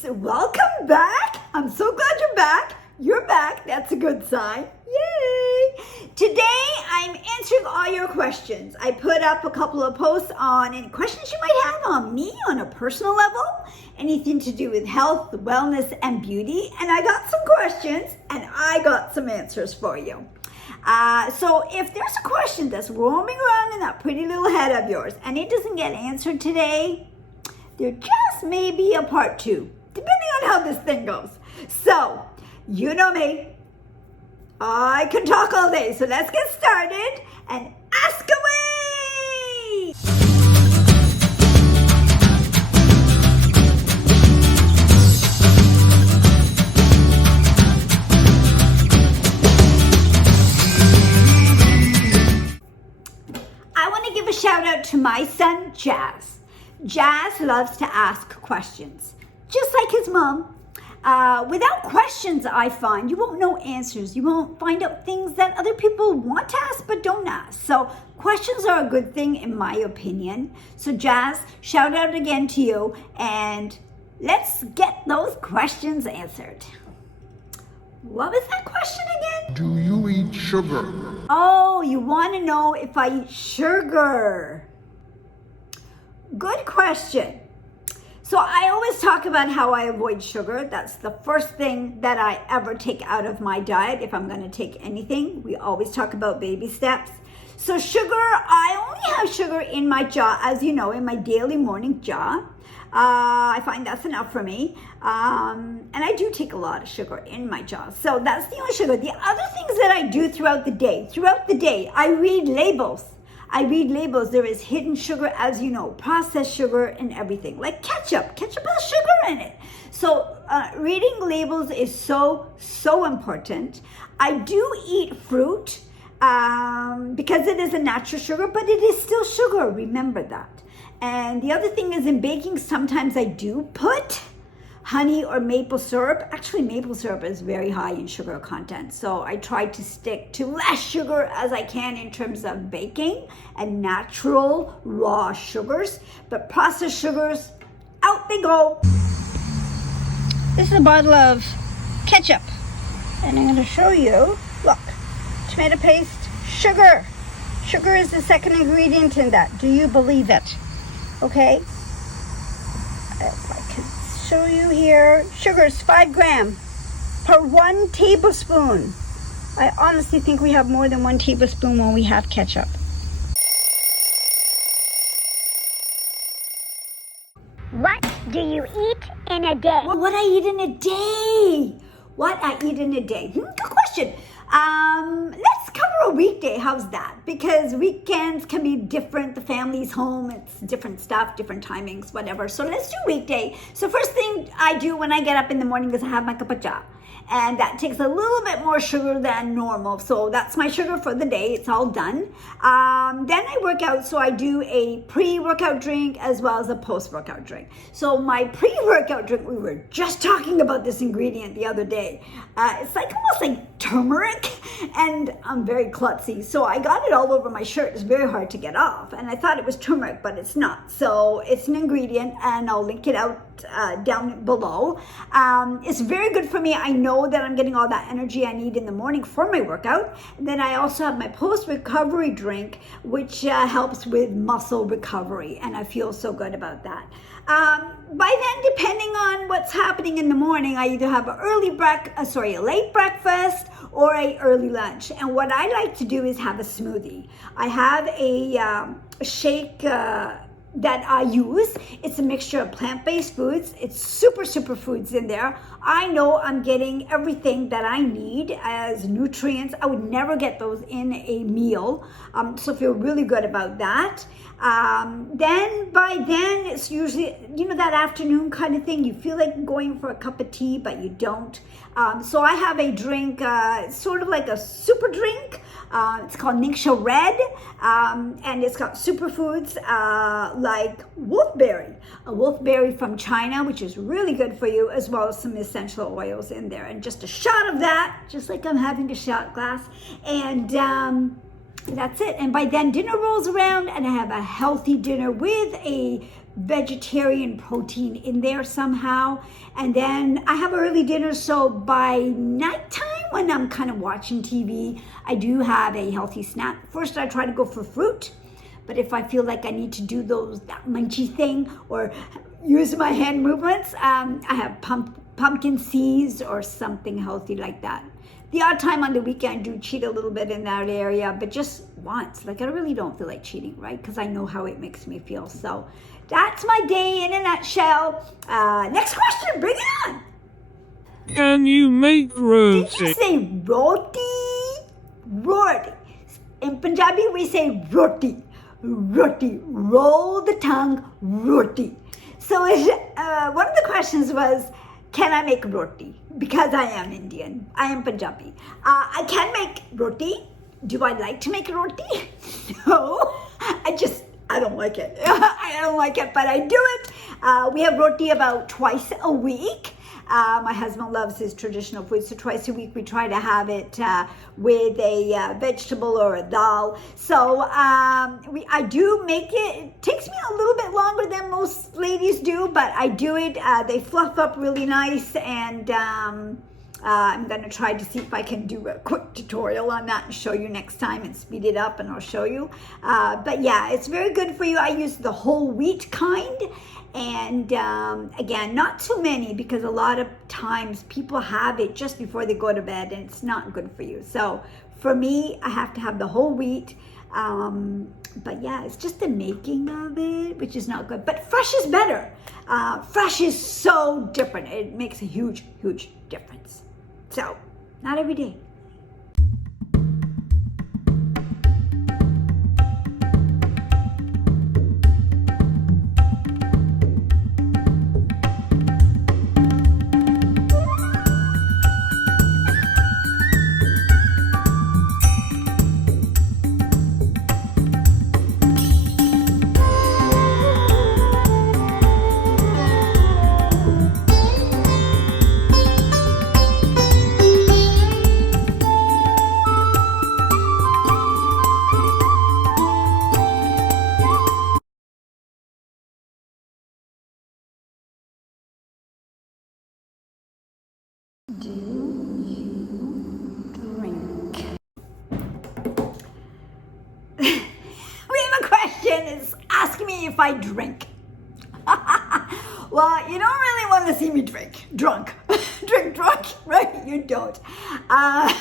peeps, welcome back. I'm so glad you're back. You're back, that's a good sign. Yay! Today I'm answering all your questions. I put up a couple of posts on any questions you might have on me on a personal level, anything to do with health, wellness, and beauty. And I got some questions and I got some answers for you. So if there's a question that's roaming around in that pretty little head of yours and it doesn't get answered today, there just may be a part 2, depending on how this thing goes. So, you know me, I can talk all day, so let's get started and ask away! I want to give a shout out to my son, Jazz. Jazz loves to ask questions, just like his mom. Without questions, I find you won't know answers. You won't find out things that other people want to ask but don't ask. So questions are a good thing in my opinion. So Jazz, shout out again to you and let's get those questions answered. What was that question again? Do you eat sugar? Oh, you want to know if I eat sugar. Good question. So I always talk about how I avoid sugar. That's the first thing that I ever take out of my diet. If I'm going to take anything, we always talk about baby steps. So sugar, I only have sugar in my jaw, as you know, in my daily morning jaw. I find that's enough for me. And I do take a lot of sugar in my jaw. So that's the only sugar. The other things that I do throughout the day, I read labels. There is hidden sugar, as you know, processed sugar and everything, like ketchup. Ketchup has sugar in it. So reading labels is so important. I do eat fruit because it is a natural sugar, but it is still sugar. Remember that. And the other thing is in baking, sometimes I do put honey or maple syrup. Actually, maple syrup is very high in sugar content. So I try to stick to less sugar as I can in terms of baking and natural raw sugars. But processed sugars, out they go. This is a bottle of ketchup. And I'm going to show you, look, tomato paste, sugar. Sugar is the second ingredient in that. Do you believe it? Okay. If I could show you here, sugar is 5 grams per 1 tablespoon. I honestly think we have more than 1 tablespoon when we have ketchup. What do you eat in a day? What I eat in a day? Good question. Let's cover a weekday. How's that? Because weekends can be different. The family's home. It's different stuff, different timings, whatever. So let's do weekday. So first thing I do when I get up in the morning is I have my cup of cha. And that takes a little bit more sugar than normal. So that's my sugar for the day. It's all done. Then I work out. So I do a pre-workout drink as well as a post-workout drink. So my pre-workout drink, we were just talking about this ingredient the other day. It's like almost like turmeric. And I'm very klutzy. So I got it all over my shirt. It's very hard to get off. And I thought it was turmeric, but it's not. So it's an ingredient and I'll link it out down below. It's very good for me. I know that I'm getting all that energy I need in the morning for my workout. And then I also have my post-recovery drink, which helps with muscle recovery. And I feel so good about that. By then, depending on what's happening in the morning, I either have a late breakfast or a early lunch. And what I like to do is have a smoothie. I have a shake that I use. It's a mixture of plant-based foods. It's super foods in there. I know I'm getting everything that I need as nutrients. I would never get those in a meal. So I feel really good about that. Then by then it's usually, that afternoon kind of thing. You feel like going for a cup of tea, but you don't. So I have a drink, sort of like a super drink. It's called Ningxia Red, and it's got superfoods like wolfberry, a wolfberry from China, which is really good for you, as well as some essential oils in there. And just a shot of that, just like I'm having a shot glass. And that's it. And by then dinner rolls around and I have a healthy dinner with a vegetarian protein in there somehow. And then I have early dinner, so by nighttime when I'm kind of watching TV, I do have a healthy snack. First I try to go for fruit, but if I feel like I need to do that munchy thing or use my hand movements, I have pumpkin seeds or something healthy like that. The odd time on the weekend I do cheat a little bit in that area, but just once. Like I really don't feel like cheating, right? Because I know how it makes me feel. So that's my day in a nutshell. Next question, bring it on. Can you make roti? Did you say roti? Roti. In Punjabi we say roti. Roti. Roll the tongue, roti. So one of the questions was, can I make roti? Because I am Indian. I am Punjabi. I can make roti. Do I like to make roti? No. I don't like it. I don't like it, but I do it. We have roti about twice a week. My husband loves his traditional food, so twice a week we try to have it with a vegetable or a dal. So I do make it. It takes me a little bit longer than most ladies do, but I do it. They fluff up really nice, and I'm going to try to see if I can do a quick tutorial on that and show you next time and speed it up, and I'll show you. But yeah, it's very good for you. I use the whole wheat kind. And again, not too many, because a lot of times people have it just before they go to bed and it's not good for you. So for me, I have to have the whole wheat. But yeah, it's just the making of it, which is not good. But fresh is better. Fresh is so different. It makes a huge, huge difference. So not every day. Do you drink? We have a question. It's asking me if I drink. Well, you don't really want to see me drink. Drunk. Drink drunk, right? You don't. Ask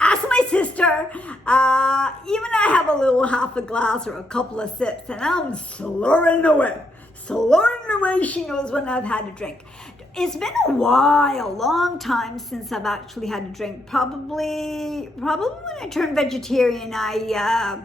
my sister. Even I have a little half a glass or a couple of sips and I'm slurring away. Slurring away, she knows when I've had a drink. It's been a while, long time since I've actually had a drink. Probably when I turned vegetarian, I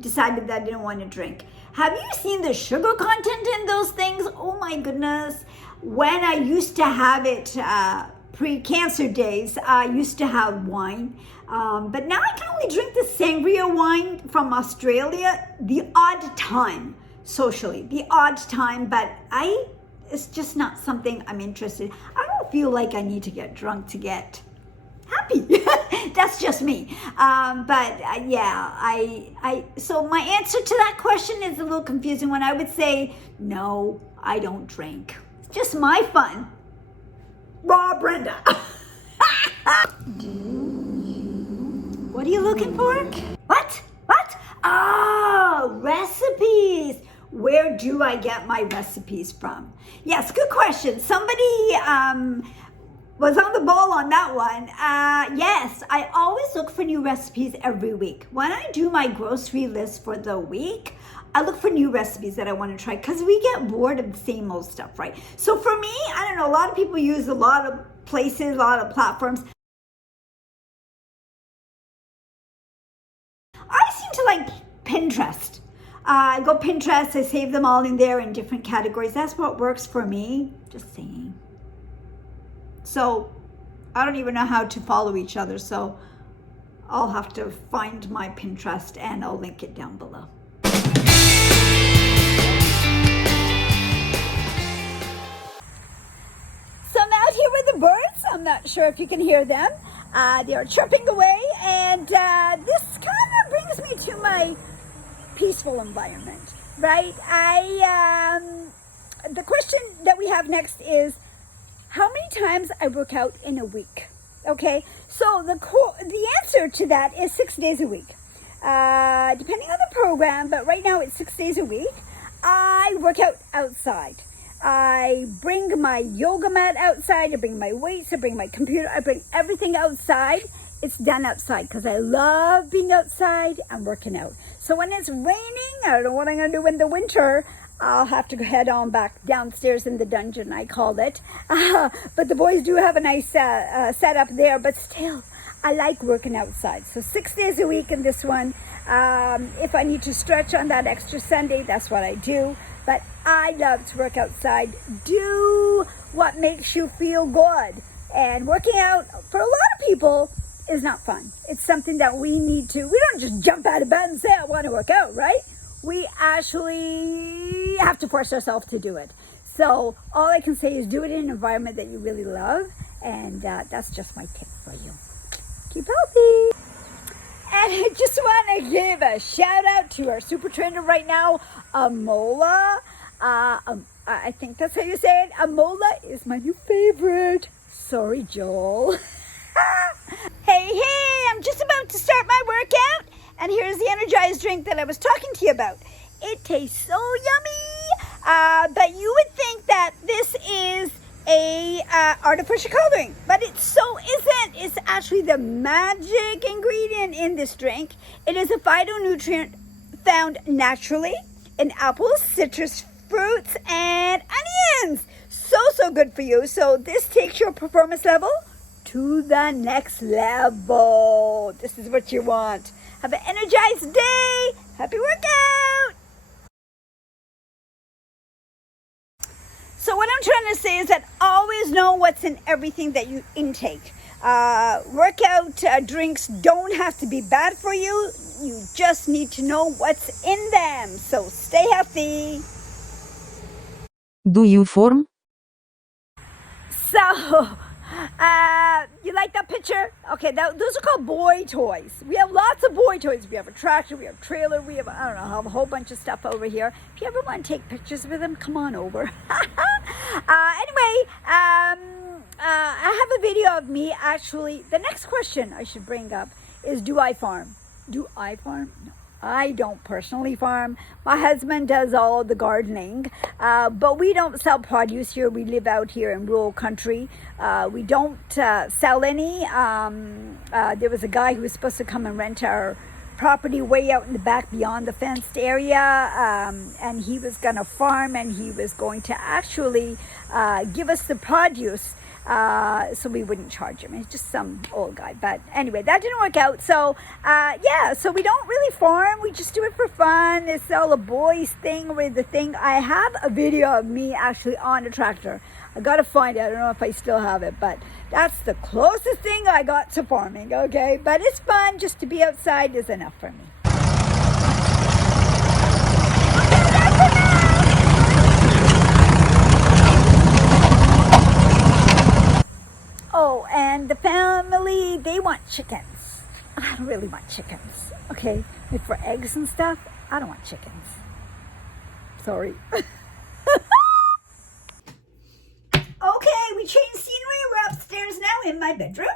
decided that I didn't want to drink. Have you seen the sugar content in those things? Oh my goodness. When I used to have it pre-cancer days, I used to have wine. But now I can only drink the sangria wine from Australia the odd time, socially, the odd time, but it's just not something I'm interested in. I don't feel like I need to get drunk to get happy. That's just me. Yeah, so my answer to that question is a little confusing when I would say, no, I don't drink. It's just my fun. Raw Brenda. What are you looking for? What? Oh, recipes. Where do I get my recipes from? Yes, good question. Somebody was on the ball on that one. Yes, I always look for new recipes every week. When I do my grocery list for the week, I look for new recipes that I want to try because we get bored of the same old stuff, right? So for me, I don't know, a lot of people use a lot of places, a lot of platforms. I seem to like Pinterest. I go Pinterest, I save them all in there in different categories. That's what works for me, just saying. So I don't even know how to follow each other, so I'll have to find my Pinterest and I'll link it down below. So I'm out here with the birds. I'm not sure if you can hear them. They are chirping away, and this kind of brings me to my peaceful environment, right? The question that we have next is how many times I work out in a week. Okay, so the answer to that is 6 days a week, depending on the program, but right now it's 6 days a week. I work out outside. I bring my yoga mat outside, I bring my weights, I bring my computer, I bring everything outside. It's done outside because I love being outside and working out. So when it's raining, I don't know what I'm going to do in the winter. I'll have to head on back downstairs in the dungeon, I called it. But the boys do have a nice setup there, but still, I like working outside. So 6 days a week in this one. If I need to stretch on that extra Sunday, that's what I do. But I love to work outside. Do what makes you feel good. And working out, for a lot of people, is not fun. It's something that we don't just jump out of bed and say, I want to work out, right? We actually have to force ourselves to do it. So all I can say is do it in an environment that you really love. And that's just my tip for you. Keep healthy. And I just want to give a shout out to our super trainer right now, Amola. I think that's how you say it. Amola is my new favorite. Sorry, Joel. Hey, I'm just about to start my workout. And here's the Energized Drink that I was talking to you about. It tastes so yummy. But you would think that this is a artificial coloring, but it so isn't. It's actually the magic ingredient in this drink. It is a phytonutrient found naturally in apples, citrus fruits, and onions. So good for you. So this takes your performance level to the next level. This is what you want. Have an energized day. Happy workout. So what I'm trying to say is that always know what's in everything that you intake. Workout drinks don't have to be bad for you. You just need to know what's in them. So stay healthy. Do you form? So, you like that picture? Okay, those are called boy toys. We have lots of boy toys. We have a tractor, we have a trailer, we have, have a whole bunch of stuff over here. If you ever want to take pictures with them, come on over. Anyway, I have a video of me actually. The next question I should bring up is, do I farm? Do I farm? No. I don't personally farm. My husband does all the gardening, but we don't sell produce here. We live out here in rural country. We don't sell any. There was a guy who was supposed to come and rent our property way out in the back beyond the fenced area, and he was going to farm, and he was going to actually give us the produce. So we wouldn't charge him. He's just some old guy. But anyway, that didn't work out. So, so we don't really farm. We just do it for fun. It's all a boys thing with the thing. I have a video of me actually on a tractor. I got to find it. I don't know if I still have it, but that's the closest thing I got to farming, okay? But it's fun. Just to be outside is enough for me. Oh, and the family, they want chickens. I don't really want chickens, okay? Like for eggs and stuff, I don't want chickens. Sorry. Okay, we changed scenery. We're upstairs now in my bedroom.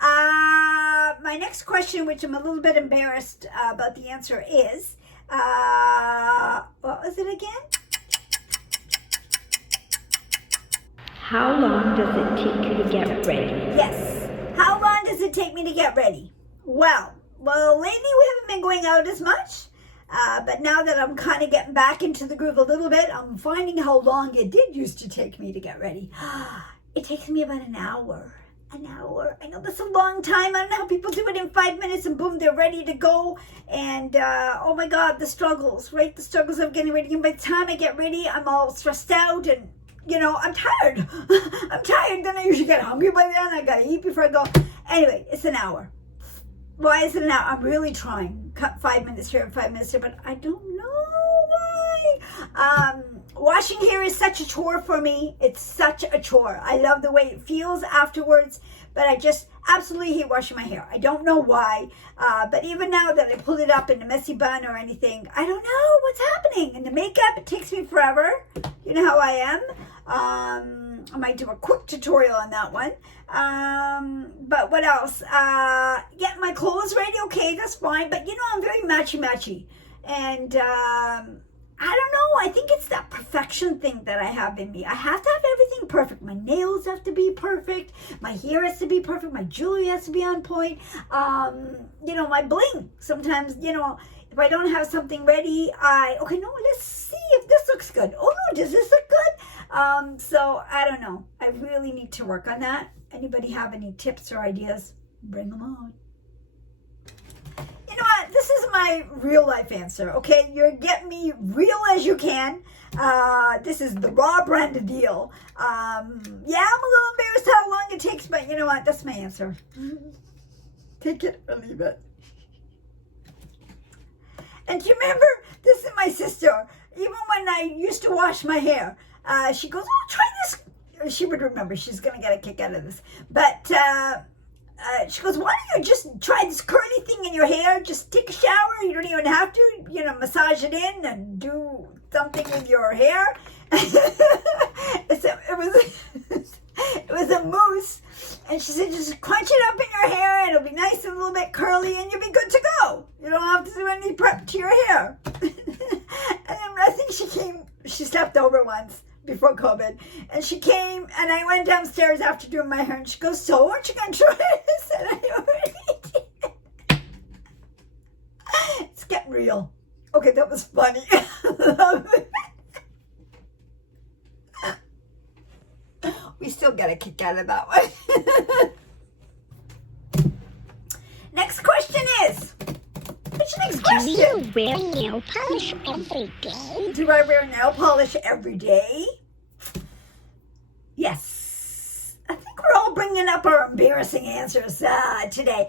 My next question, which I'm a little bit embarrassed about the answer is, what was it again? How long does it take you to get ready? Yes. How long does it take me to get ready? Well, lately we haven't been going out as much. But now that I'm kind of getting back into the groove a little bit, I'm finding how long it did used to take me to get ready. It takes me about an hour. An hour. I know that's a long time. I don't know how people do it in 5 minutes and boom, they're ready to go. And oh my God, the struggles, right? The struggles of getting ready. And by the time I get ready, I'm all stressed out and I'm tired. I'm tired. Then I usually get hungry by then. I gotta eat before I go. Anyway, it's an hour. Why is it an hour? I'm really trying. Cut 5 minutes here and 5 minutes here, but I don't know why. Washing hair is such a chore for me. It's such a chore. I love the way it feels afterwards, but I just absolutely hate washing my hair. I don't know why, but even now that I pull it up in a messy bun or anything, I don't know what's happening. And the makeup, it takes me forever. You know how I am. I might do a quick tutorial on that one. But what else? Get my clothes ready. Okay, that's fine. But you know, I'm very matchy-matchy. And I don't know. I think it's that perfection thing that I have in me. I have to have everything perfect. My nails have to be perfect. My hair has to be perfect. My jewelry has to be on point. You know, my bling. Sometimes, you know, if I don't have something ready, okay, no, let's see if this looks good. Oh no, does this look good? So I don't know. I really need to work on that. Anybody have any tips or ideas? Bring them on. You know what? This is my real life answer, okay? You get me real as you can. This is the Raw Brenda deal. Yeah, I'm a little embarrassed how long it takes, but you know what? That's my answer. Take it or leave it. And do you remember, this is my sister. Even when I used to wash my hair, she goes, oh, try this. She would remember. She's going to get a kick out of this. But she goes, why don't you just try this curly thing in your hair? Just take a shower. You don't even have to, you know, massage it in and do something with your hair. It was a mousse. And she said, just crunch it up in your hair. And it'll be nice and a little bit curly. And you'll be good to go. You don't have to do any prep to your hair. And then I think she slept over once before COVID, and she came, and I went downstairs after doing my hair, and she goes, so aren't you going to try this? And I already did. It's getting real. Okay, that was funny. We still get a kick out of that one. Next question is, what's your next question? Do you wear nail polish every day? Do I wear nail polish every day? Yes. I think we're all bringing up our embarrassing answers today.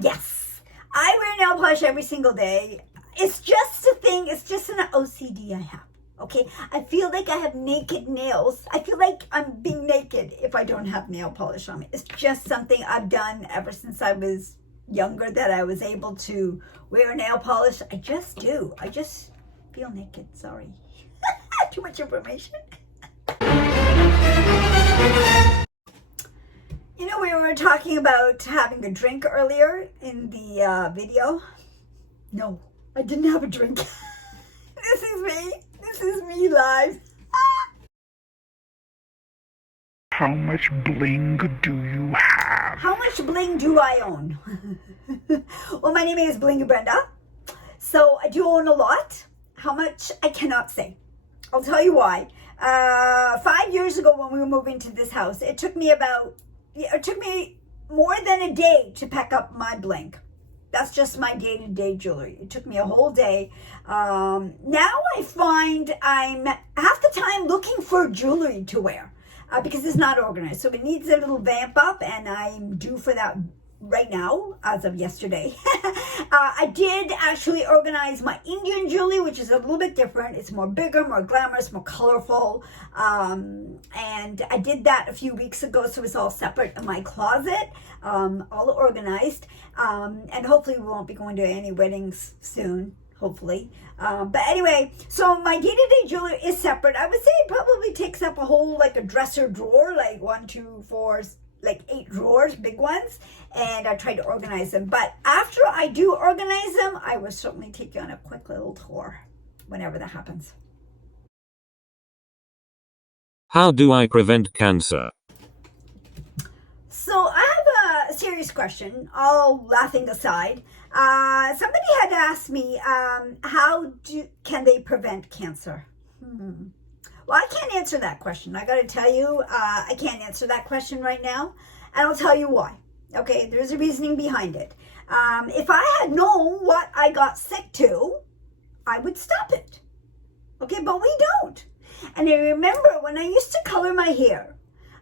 Yes. I wear nail polish every single day. It's just a thing. It's just an OCD I have. Okay? I feel like I have naked nails. I feel like I'm being naked if I don't have nail polish on me. It's just something I've done ever since I was younger, that I was able to wear nail polish. I just do. I just feel naked. Sorry. Too much information. You know, we were talking about having a drink earlier in the video. No, I didn't have a drink. This is me. This is me live. How much bling do you have? How much bling do I own? Well, my name is Blingy Brenda. So I do own a lot. How much? I cannot say. I'll tell you why. 5 years ago when we were moving to this house, it took me more than a day to pack up my bling. That's just my day-to-day jewelry. It took me a whole day. Now I find I'm half the time looking for jewelry to wear because it's not organized. So it needs a little vamp up, and I'm due for that right now, as of yesterday. I did actually organize my Indian jewelry, which is a little bit different. It's more bigger, more glamorous, more colorful. And I did that a few weeks ago, so it's all separate in my closet, all organized. And hopefully we won't be going to any weddings soon, hopefully. But anyway, so my day-to-day jewelry is separate. I would say it probably takes up a whole, like a dresser drawer, like 1, 2, 4, like 8 drawers, big ones, and I try to organize them. But after I do organize them, I will certainly take you on a quick little tour whenever that happens. How do I prevent cancer? So I have a serious question, all laughing aside. Somebody had asked me, can they prevent cancer? Well, I can't answer that question. I got to tell you, I can't answer that question right now. And I'll tell you why. Okay, there's a reasoning behind it. If I had known what I got sick to, I would stop it. Okay, but we don't. And I remember when I used to color my hair,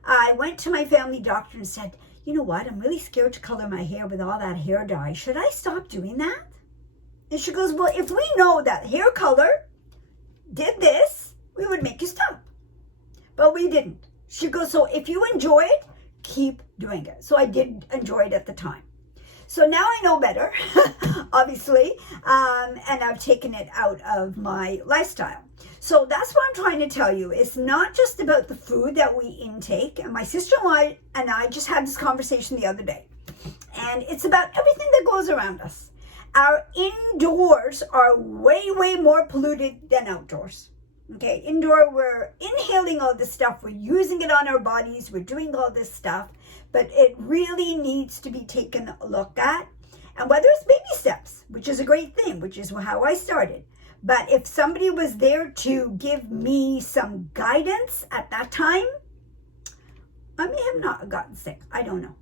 I went to my family doctor and said, you know what, I'm really scared to color my hair with all that hair dye. Should I stop doing that? And she goes, well, if we know that hair color did this, we would make you stop. But we didn't. She goes, so if you enjoy it, keep doing it. So I did enjoy it at the time. So now I know better, obviously, and I've taken it out of my lifestyle. So that's what I'm trying to tell you. It's not just about the food that we intake. And my sister-in-law and I just had this conversation the other day. And it's about everything that goes around us. Our indoors are way, way more polluted than outdoors. Okay, indoor, we're inhaling all this stuff. We're using it on our bodies. We're doing all this stuff. But it really needs to be taken a look at. And whether it's baby steps, which is a great thing, which is how I started. But if somebody was there to give me some guidance at that time, I may have not gotten sick. I don't know.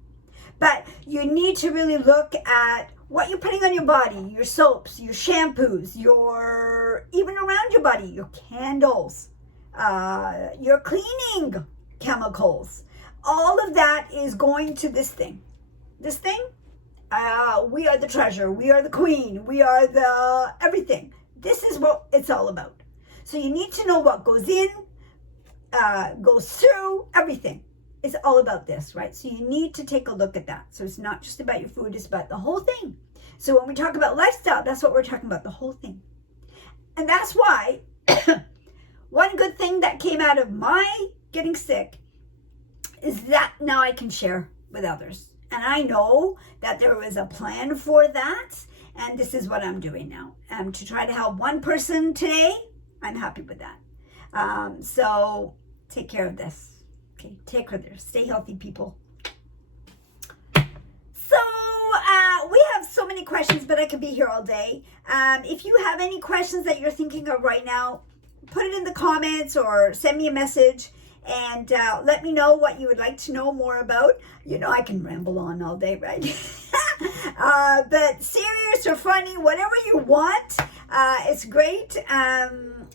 But you need to really look at what you're putting on your body, your soaps, your shampoos, even around your body, your candles, your cleaning chemicals. All of that is going to this thing. This thing, we are the treasure. We are the queen. We are the everything. This is what it's all about. So you need to know what goes in, goes through, everything. It's all about this, right? So you need to take a look at that. So it's not just about your food, it's about the whole thing. So when we talk about lifestyle, that's what we're talking about, the whole thing. And that's why one good thing that came out of my getting sick is that now I can share with others. And I know that there was a plan for that. And this is what I'm doing now. To try to help one person today, I'm happy with that. So take care of this. Okay, take care of this. Stay healthy, people. So we have so many questions, but I could be here all day. If you have any questions that you're thinking of right now, put it in the comments or send me a message and let me know what you would like to know more about. You know, I can ramble on all day, right? But serious or funny, whatever you want, it's great.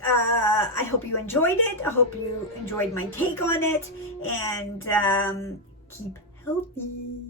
I hope you enjoyed it. I hope you enjoyed my take on it. And keep healthy.